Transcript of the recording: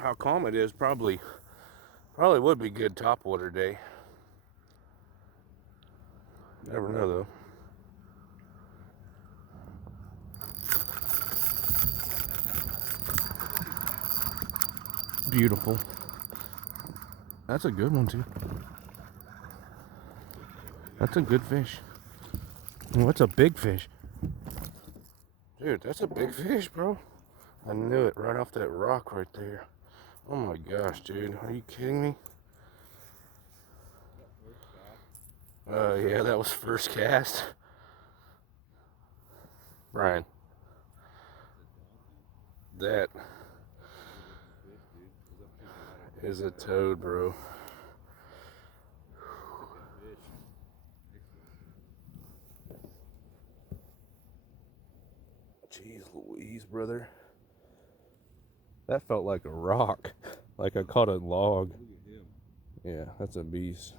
how calm it is, probably would be good topwater day. Never know though. Beautiful. That's a good one too. That's a good fish. Oh, that's a big fish. Dude, that's a big fish, bro. I knew it right off that rock right there. Oh my gosh, dude. Are you kidding me? Yeah, that was first cast. Brian. That is a toad, bro. Jeez Louise, brother. That felt like a rock. Like I caught a log. Yeah, that's a beast.